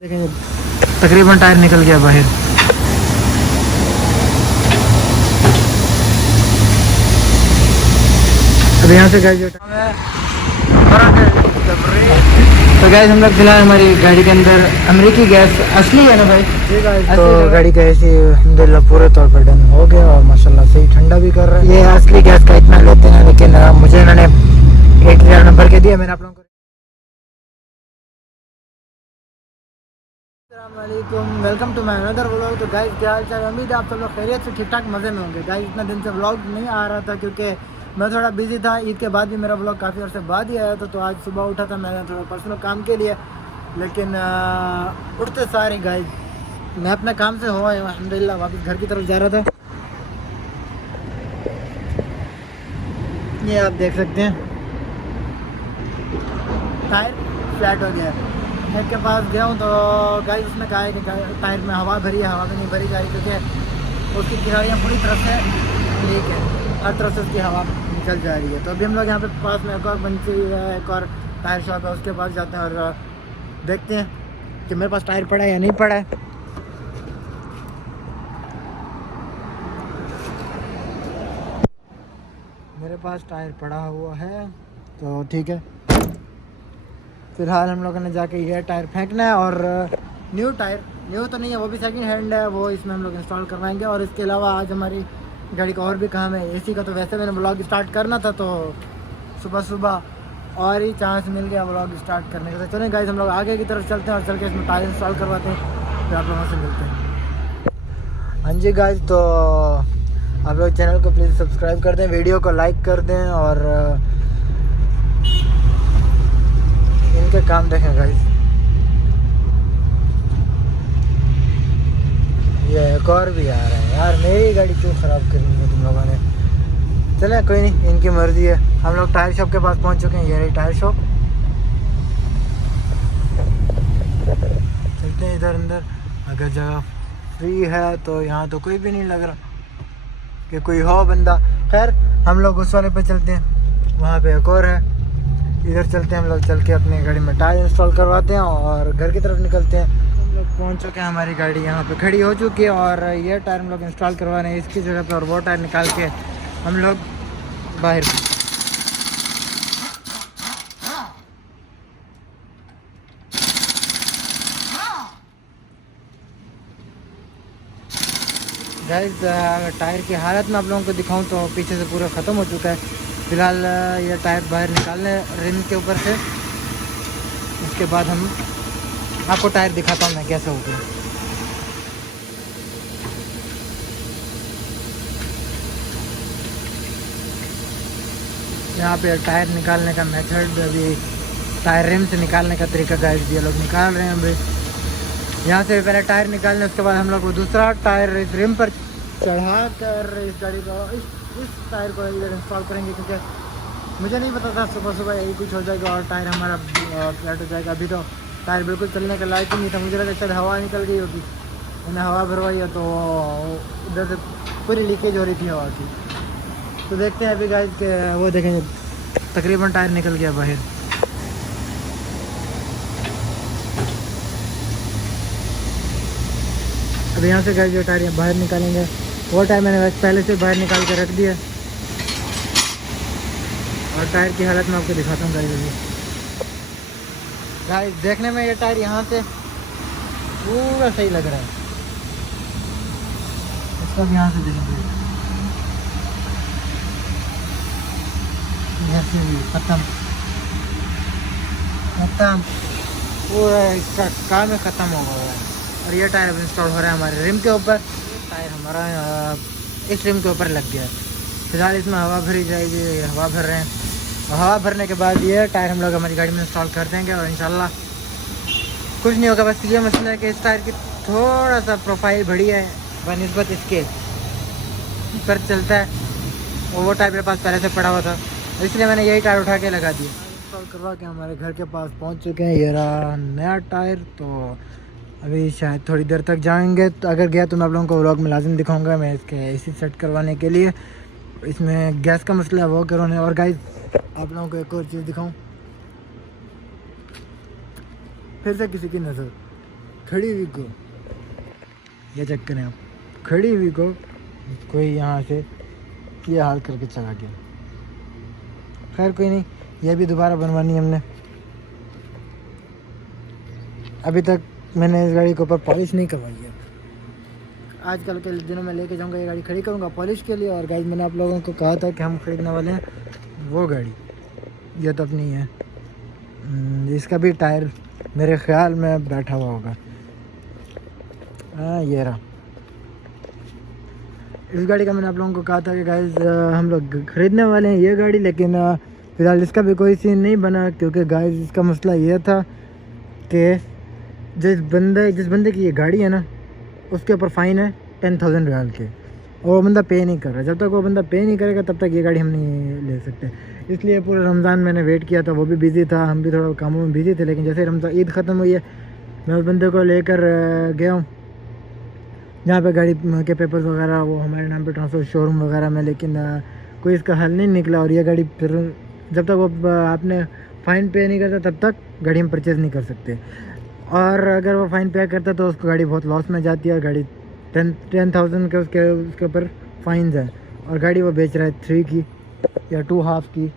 देखें तकरीबन टायर निकल गया बाहर। अब यहाँ से गाइस तो गाइस हम लोग फिलहाल हमारी गाड़ी के अंदर अमेरिकी गैस असली है ना भाई जी गाइस। तो गाड़ी का ऐसे अल्हम्दुलिल्लाह पूरे तौर पर डन हो गया और माशाल्लाह सही ठंडा भी कर रहा है। ये असली गैस का इतना लेते हैं लेकिन मुझे इन्होंने 1000 नंबर के दिया। मैंने आप लोगों को welcome to my another vlog. तो गाइस क्या हाल चाल, उम्मीद है आप सब लोग खैरियत से ठीक ठाक मज़े में होंगे। गाइस इतना दिन से व्लॉग नहीं आ रहा था क्योंकि मैं थोड़ा बिजी था। ईद के बाद भी मेरा व्लॉग काफ़ी अर्से बाद ही आया था। तो आज सुबह उठा था मैंने थोड़ा पर्सनल काम के लिए, लेकिन उठते सारे गाइस मैं अपने काम से हुआ अल्हम्दुलिल्लाह वापस घर की तरफ जा रहा था। ये आप देख सकते हैं टायर फ्लैट हो गया। हेड के पास गया हूँ तो गाइस उसने कहा है कि टायर में हवा भरी है, हवा भी नहीं भरी जा रही क्योंकि उसकी किनारियाँ पूरी तरफ से लीक है, हर तरफ से उसकी हवा निकल जा रही है। तो अभी हम लोग यहाँ पे पास में एक और बंसी है, एक और टायर शॉप है, उसके पास जाते हैं और देखते हैं कि मेरे पास टायर पड़ा है या नहीं पड़ा है। मेरे पास टायर पड़ा हुआ है तो ठीक है। फिलहाल हम लोगों ने जाके ये टायर फेंकना है और न्यू टायर, न्यू तो नहीं है वो भी सेकंड हैंड है, वो इसमें हम लोग इंस्टॉल करवाएंगे। और इसके अलावा आज हमारी गाड़ी का और भी काम है, एसी का। तो वैसे मैंने ब्लॉग स्टार्ट करना था तो सुबह सुबह और ही चांस मिल गया ब्लॉग स्टार्ट करने का। तो चलें गाइस हम लोग आगे की तरफ चलते हैं और चल के इसमें टायर इंस्टॉल करवाते हैं, फिर आप लोगों से मिलते हैं। हाँ जी गाइस, तो आप लोग चैनल को प्लीज़ सब्सक्राइब कर दें, वीडियो को लाइक कर दें और इनके काम देखें गाइस। ये एक और भी आ रहा है यार, मेरी गाड़ी क्यों ख़राब करी है तुम लोगों ने। चले कोई नहीं, इनकी मर्ज़ी है। हम लोग टायर शॉप के पास पहुंच चुके हैं, ये रही टायर शॉप। चलते हैं इधर अंदर, अगर जगह फ्री है तो यहाँ तो कोई भी नहीं लग रहा कि कोई हो बंदा। खैर हम लोग उस वाले पे चलते हैं, वहाँ पे एक और है, इधर चलते हैं हम लोग। चल के अपनी गाड़ी में टायर इंस्टॉल करवाते हैं और घर की तरफ निकलते हैं। हम लोग पहुंच चुके हैं, हमारी गाड़ी यहाँ पे खड़ी हो चुकी है और ये टायर हम लोग इंस्टॉल करवा रहे हैं इसकी जगह पे, और वो टायर निकाल के हम लोग बाहर। गाइस टायर की हालत में आप लोगों को दिखाऊं तो पीछे से पूरा ख़त्म हो चुका है। फिलहाल ये टायर बाहर निकालने रिम के ऊपर से, उसके बाद हम आपको टायर दिखाता हूँ मैं कैसे हो गया। यहाँ पे टायर निकालने का मेथड, अभी टायर रिम से निकालने का तरीका गाइस ये लोग निकाल रहे हैं। अभी यहाँ से पहले टायर निकालने, उसके बाद हम लोग वो दूसरा टायर इस रिम पर चढ़ा कर इस गाड़ी को इस टायर को इधर इंस्टॉल करेंगे, क्योंकि मुझे नहीं पता था सुबह सुबह यही कुछ हो जाएगा और टायर हमारा फ्लैट हो जाएगा। अभी तो टायर बिल्कुल चलने के लायक ही नहीं था, मुझे लगा शायद हवा निकल गई होगी। मैंने हवा भरवाई है तो उधर से पूरी लीकेज हो रही थी हवा की। तो देखते हैं अभी गाइस के वो देखेंगे तकरीबन टायर निकल गया बाहर। अब यहाँ से गाइस जो टायर बाहर निकालेंगे, वो टायर मैंने वैसे पहले से बाहर निकाल कर रख दिया और टायर की हालत में आपको दिखाता हूँ गाइस। अभी गाइस देखने में ये टायर यहाँ से पूरा सही लग रहा है, इसको भी यहाँ से देखेंगे खत्म खत्म, पूरा इसका काम ही ख़त्म हो गया है। और ये टायर अब इंस्टॉल हो रहा है हमारे रिम के ऊपर। टायर हमारा इस रिम के ऊपर लग गया है। फिलहाल इसमें हवा भरी जाएगी, हवा भर रहे हैं। हवा भरने के बाद ये टायर हम लोग हमारी गाड़ी में इंस्टॉल कर देंगे और इंशाल्लाह कुछ नहीं होगा। बस ये मसला है कि इस टायर की थोड़ा सा प्रोफाइल बड़ी है बनिस्बत इसके, पर चलता है। और वो टायर मेरे पास पहले से पड़ा हुआ था, इसलिए मैंने यही टायर उठा के लगा दिया। इंस्टॉल करवा के हमारे घर के पास पहुंच चुके हैं, ये रहा नया टायर। तो अभी शायद थोड़ी देर तक जाएंगे, तो अगर गया तो मैं आप लोगों को व्लॉग में लाजिम दिखाऊंगा। मैं इसके एसी सेट करवाने के लिए, इसमें गैस का मसला है वो करोने। और गाइस आप लोगों को एक और चीज़ दिखाऊं, फिर से किसी की नज़र, खड़ी हुई को, ये चेक करें आप, खड़ी हुई को कोई यहाँ से ये हाल करके चला गया। खैर कोई नहीं, ये भी दोबारा बनवानी है हमने। अभी तक मैंने इस गाड़ी के ऊपर पॉलिश नहीं करवाई है। आजकल के दिनों में लेके जाऊंगा, ये गाड़ी खड़ी करूंगा पॉलिश के लिए। और गाइस मैंने आप लोगों को कहा था कि हम खरीदने वाले हैं वो गाड़ी, ये तो अपनी है। इसका भी टायर मेरे ख्याल में बैठा हुआ होगा। हाँ ये रहा। इस गाड़ी का मैंने आप लोगों को कहा था कि गाइस हम लोग खरीदने वाले हैं ये गाड़ी, लेकिन फ़िलहाल इसका भी कोई सीन नहीं बना, क्योंकि गाइस इसका मसला ये था कि जिस बंदे की ये गाड़ी है ना, उसके ऊपर फ़ाइन है 10,000 रियाल के, और वो बंदा पे नहीं कर रहा। जब तक वो बंदा पे नहीं करेगा तब तक ये गाड़ी हम नहीं ले सकते। इसलिए पूरे रमज़ान मैंने वेट किया था, वो भी बिज़ी था, हम भी थोड़ा कामों में बिज़ी थे। लेकिन जैसे रमज़ान ईद ख़त्म हुई है, मैं उस बंदे को लेकर गया हूँ जहाँ पे गाड़ी के पेपर्स वगैरह वो हमारे नाम पे ट्रांसफ़र शोरूम वगैरह में, लेकिन कोई इसका हल नहीं निकला। और ये गाड़ी फिर जब तक वो आपने फ़ाइन पे नहीं करता तब तक गाड़ी हम परचेज़ नहीं कर सकते। और अगर वो फ़ाइन पे करता तो उसको गाड़ी बहुत लॉस में जाती है। गाड़ी 10,000 के उसके ऊपर फ़ाइन है, और गाड़ी वो बेच रहा है 3 की या 2.5 की,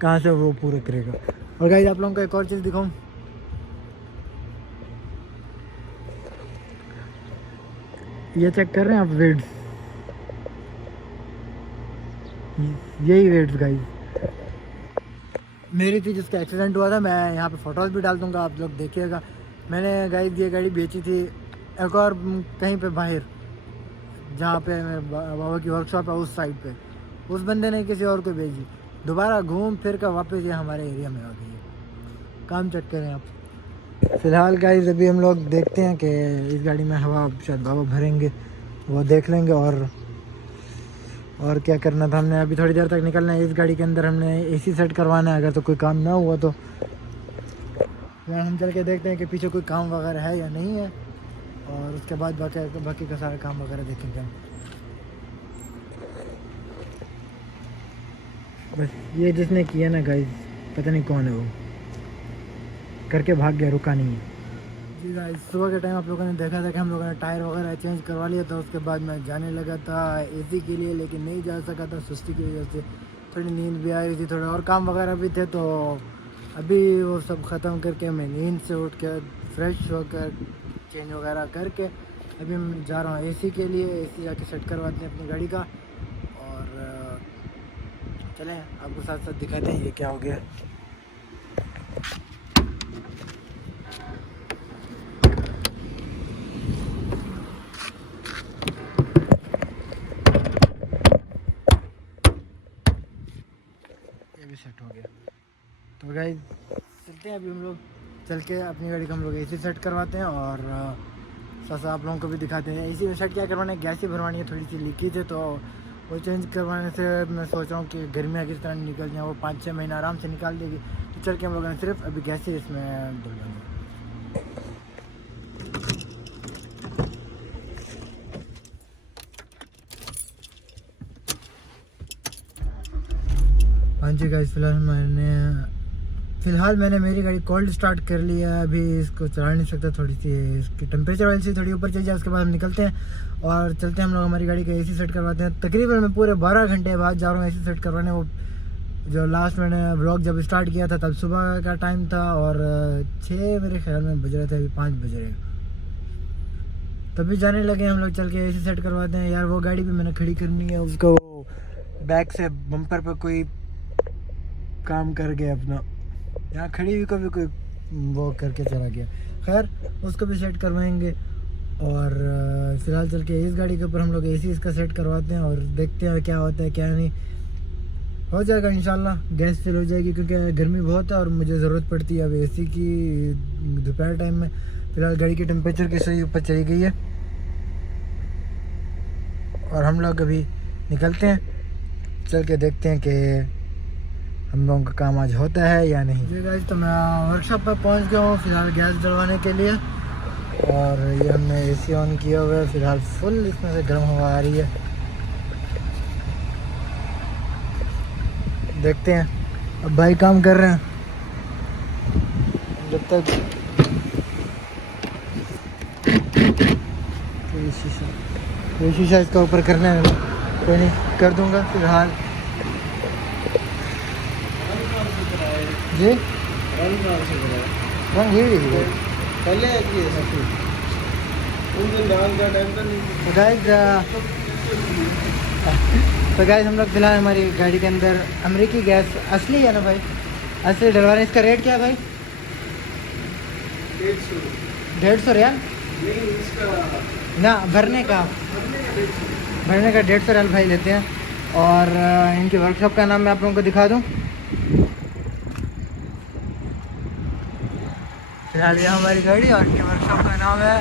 कहाँ से वो पूरे करेगा। और गाइस आप लोगों को एक और चीज़ दिखाऊं, ये चेक कर रहे हैं आप वेट्स, यही वेट्स गाइस मेरी थी जिसका एक्सीडेंट हुआ था। मैं यहाँ पे फ़ोटोज़ भी डाल दूँगा, आप लोग देखिएगा। मैंने गाइस ये गाड़ी बेची थी एक और कहीं पे बाहर, जहाँ पे मेरे बाबा की वर्कशॉप है उस साइड पे। उस बंदे ने किसी और को भेजी, दोबारा घूम फिर कर वापस ये हमारे एरिया में आ गई है। काम चेक करें आप। फ़िलहाल गाइस अभी हम लोग देखते हैं कि इस गाड़ी में हवा शायद बाबा भरेंगे, वो देख लेंगे। और क्या करना था हमने, अभी थोड़ी देर तक निकलना है। इस गाड़ी के अंदर हमने एसी सेट करवाना है। अगर तो कोई काम ना हुआ तो फिर हम चल के देखते हैं कि पीछे कोई काम वगैरह है या नहीं है, और उसके बाद बाकी का सारा काम वगैरह देखेंगे हम। बस ये जिसने किया ना गाइस, पता नहीं कौन है वो, करके भाग गया, रुका नहीं है जी गाइस। सुबह के टाइम आप लोगों ने देखा था कि हम लोगों ने टायर वगैरह चेंज करवा लिया था। उसके बाद मैं जाने लगा था एसी के लिए, लेकिन नहीं जा सका था सुस्ती की वजह से। थोड़ी नींद भी आ रही थी, थोड़े और काम वगैरह भी थे। तो अभी वो सब ख़त्म करके मैं नींद से उठ के फ्रेश होकर चेंज वगैरह करके अभी मैं जा रहा हूँ एसी के लिए। एसी जाके सेट करवाते हैं अपनी गाड़ी का, और चलें आपको साथ साथ दिखाते हैं ये क्या हो गया। ये भी सेट हो गया। तो गाइस चलते हैं अभी हम लोग, चल के अपनी गाड़ी का हम लोग एसी सेट करवाते हैं, और साथ साथ आप लोगों को भी दिखाते हैं। एसी में सेट क्या करवाना है, गैस ही भरवानी है, थोड़ी सी लीकेज है, तो वो चेंज करवाने से मैं सोच रहा हूँ कि गर्मियाँ किस तरह निकल जाए, वो 5-6 महीना आराम से निकाल देगी। तो चल के हम लोगों ने सिर्फ अभी गैस ही इसमें डलवानी है। हाँ जी गाइस, फ़िलहाल मैंने मेरी गाड़ी कोल्ड स्टार्ट कर लिया है। अभी इसको चला नहीं सकता, थोड़ी सी इसकी टेम्परेचर वाली से थोड़ी ऊपर चल जाए, उसके बाद हम निकलते हैं और चलते हैं हम लोग हमारी गाड़ी का एसी सेट करवाते हैं। तकरीबन मैं पूरे 12 घंटे बाद जा रहा हूँ एसी सेट करवाने। वो जो लास्ट मैंने व्लॉग जब स्टार्ट किया था तब सुबह का टाइम था, और 6 मेरे ख्याल में बज रहे थे, अभी 5 बज रहे हैं। तभी जाने लगे हम लोग, चल के एसी सेट करवाते हैं। यार वो गाड़ी भी मैंने खड़ी करनी है, उसको बैक से बम्पर पर कोई काम कर गया अपना, यहाँ खड़ी हुई को भी कोई वो करके चला गया। खैर उसको भी सेट करवाएंगे, और फ़िलहाल चल के इस गाड़ी के ऊपर हम लोग एसी इसका सेट करवाते हैं, और देखते हैं क्या होता है क्या नहीं। हो जाएगा इंशाल्लाह, गैस चल हो जाएगी, क्योंकि गर्मी बहुत है और मुझे ज़रूरत पड़ती है अब एसी की दोपहर टाइम में। फ़िलहाल गाड़ी की टेम्परेचर की सही ऊपर चली गई है, और हम लोग अभी निकलते हैं, चल के देखते हैं कि हम लोगों का काम आज होता है या नहीं। जी गाइस, तो मैं वर्कशॉप पर पहुंच गया हूँ फ़िलहाल गैस डलवाने के लिए, और ये हमने एसी ऑन किया हुआ है। फ़िलहाल फुल इसमें से गर्म हवा आ रही है, देखते हैं। अब भाई काम कर रहे हैं, जब तक ये शीशा इसका ऊपर करना है, कोई नहीं कर दूंगा फिलहाल जी। रंग ही पहले तो गाइस हम लोग फिलहाल हमारी गाड़ी के अंदर अमेरिकी गैस असली है ना भाई, असली डलवा रहे हैं। इसका रेट क्या है भाई? 150 रियाल ना भरने का 150 रियाल भाई लेते हैं। और इनकी वर्कशॉप का नाम मैं आप लोगों को दिखा दूं। फिलहाल ये हमारी गाड़ी और इनकी वर्कशॉप का नाम है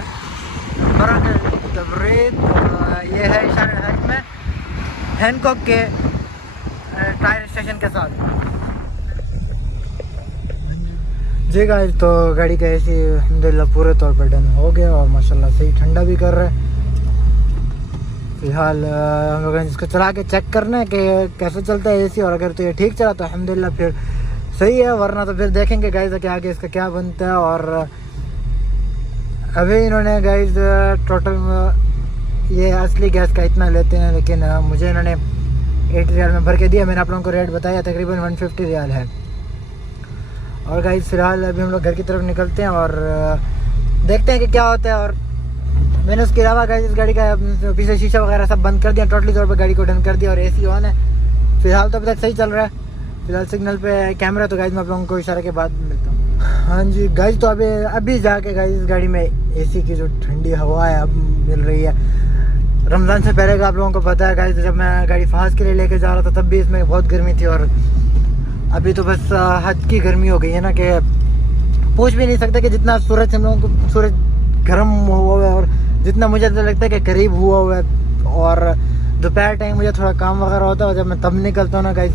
तबरेद। ये है इशारे हज में हैंकॉक के टायर स्टेशन के साथ। जी गाइस तो गाड़ी का एसी अल्हम्दुलिल्लाह पूरे तौर पर डन हो गया और माशाल्लाह सही ठंडा भी कर रहा है। फिलहाल हम लोगों ने इसको चला के चेक करना है कि कैसे चलता है एसी, और अगर तो ये ठीक चला तो अल्हम्दुलिल्लाह फिर सही है, वरना तो फिर देखेंगे गाइस कि आगे इसका क्या बनता है। और अभी इन्होंने गाइस टोटल ये असली गैस का इतना लेते हैं, लेकिन मुझे इन्होंने 80 रियाल में भर के दिया। मैंने आप लोगों को रेट बताया तकरीबन 150 रियाल है। और गाइस फिलहाल अभी हम लोग घर की तरफ निकलते हैं और देखते हैं कि क्या होता है। और मैंने उसके अलावा गाइस इस गाड़ी का पीछे शीशा वगैरह सब बंद कर दिया, टोटली तौर पर गाड़ी को डन कर दिया और एसी ऑन है। फिलहाल तो अभी तक सही चल रहा है। फिलहाल सिग्नल पे कैमरा, तो गाइस मैं आप लोगों को इशारे के बाद मिलता हूँ। हाँ जी गाइस तो अभी जाके गाइस इस गाड़ी में एसी की जो ठंडी हवा है अब मिल रही है। रमज़ान से पहले का आप लोगों को पता है गाइस, जब मैं गाड़ी फास्ट के लिए लेके जा रहा था तब भी इसमें बहुत गर्मी थी। और अभी तो बस हद की गर्मी हो गई है ना कि पूछ भी नहीं सकते कि जितना सूरज हम लोगों को सूरज गर्म हुआ है और जितना मुझे तो लगता है कि करीब हुआ है। और दोपहर टाइम मुझे थोड़ा काम वगैरह होता है और जब मैं तब निकलता हूँ ना गाइस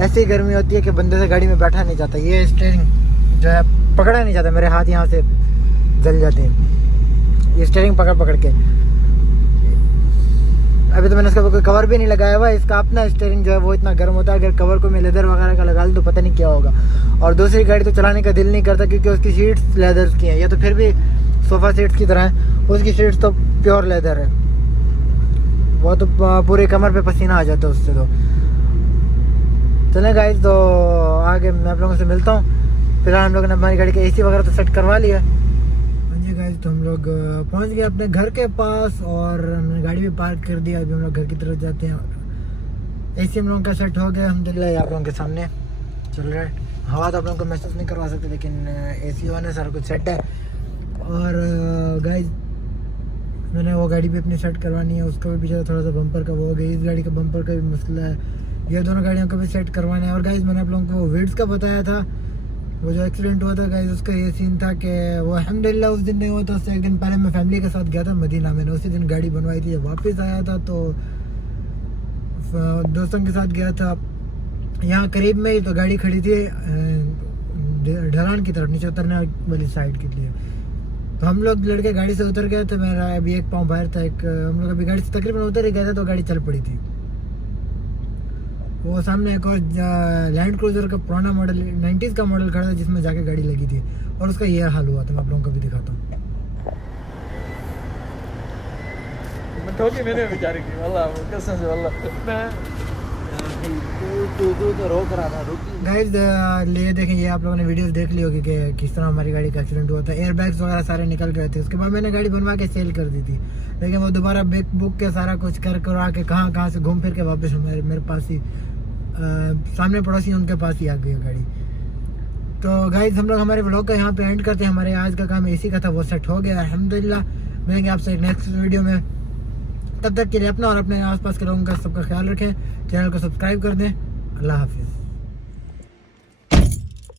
ऐसी गर्मी होती है कि बंदे से गाड़ी में बैठा नहीं जाता। ये स्टीयरिंग जो है पकड़ा नहीं जाता, मेरे हाथ यहाँ से जल जाते हैं ये स्टीयरिंग पकड़ के। अभी तो मैंने इसका कोई कवर भी नहीं लगाया हुआ है। इसका अपना स्टीयरिंग जो है वो इतना गर्म होता है, अगर कवर को मैं लेदर वगैरह का लगा लूँ तो पता नहीं क्या होगा। और दूसरी गाड़ी तो चलाने का दिल नहीं करता क्योंकि उसकी सीट्स लेदर की हैं। ये तो फिर भी सोफ़ा सीट्स की तरह है, उसकी सीट्स तो प्योर लेदर है, वो तो पूरे कमर पे पसीना आ जाता है उससे। तो चलें गाइस तो आगे मैं आप लोगों से मिलता हूँ। फिलहाल हम लोगों ने हमारी गाड़ी का एसी वगैरह तो सेट करवा लिया। हाँ जी गाइस तो हम लोग पहुँच गए अपने घर के पास और हमने गाड़ी भी पार्क कर दिया। अभी हम लोग घर की तरफ जाते हैं। एसी हम लोगों का सेट हो गया अल्हम्दुलिल्लाह, आप लोगों के सामने चल रहा है। हवा तो आप लोगों को महसूस नहीं करवा सकते, लेकिन एसी ऑन है, सारा कुछ सेट है। और गाइस मैंने वो गाड़ी भी अपनी सेट करवानी है, उसका भी पीछे थोड़ा सा बम्पर का वो हो गया। इस गाड़ी का बम्पर का भी मसला है, ये दोनों गाड़ियों का भी सेट करवाना है। और गाइस मैंने आप लोगों को विड्स का बताया था, वो जो एक्सीडेंट हुआ था गाइस उसका ये सीन था कि वो अल्हम्दुलिल्लाह उस दिन नहीं हुआ था, उससे एक दिन पहले मैं फैमिली के साथ गया था मदीना। मैंने उसी दिन गाड़ी बनवाई थी, वापस आया था तो दोस्तों के साथ गया था यहाँ करीब में ही। तो गाड़ी खड़ी थी ढलान की तरफ, नीचे उतरने वाली साइड के लिए। तो हम लोग लड़के गाड़ी से उतर गए थे, मेरा अभी एक पाँव बाहर था। हम लोग अभी गाड़ी से तकरीबन उतर ही गए थे तो गाड़ी चल पड़ी थी। वो सामने एक और लैंड क्रूजर का पुराना मॉडल 90s का मॉडल खड़ा था जिसमें जाके गाड़ी लगी थी और उसका ये हाल हुआ था। मैं आप लोगों को भी दिखाता हूँ। मैंने बेचारे की वल्लाह कसम से वल्लाह तो रोक रहा था गाइस ले देखें, ये आप लोगों ने वीडियोस देख ली होगी कि किस तरह हमारी गाड़ी का एक्सीडेंट हुआ था। एयर बैग्स वगैरह सारे निकल गए थे। उसके बाद मैंने गाड़ी बनवा के सेल कर दी थी, लेकिन वो दोबारा बुक के सारा कुछ कर आके कहाँ से घूम फिर के वापस मेरे पास ही सामने पड़ोसी उनके पास ही आ गई गाड़ी। तो गाइस हम लोग हमारे व्लॉग का यहाँ पे एंड करते हैं। हमारे आज का काम एसी का था, वो सेट हो गया अल्हम्दुलिल्लाह। मिलेंगे आपसे एक नेक्स्ट वीडियो में, तब तक के लिए अपना और अपने आसपास के लोगों का सबका ख्याल रखें। चैनल को सब्सक्राइब कर दें। अल्लाह हाफिज़।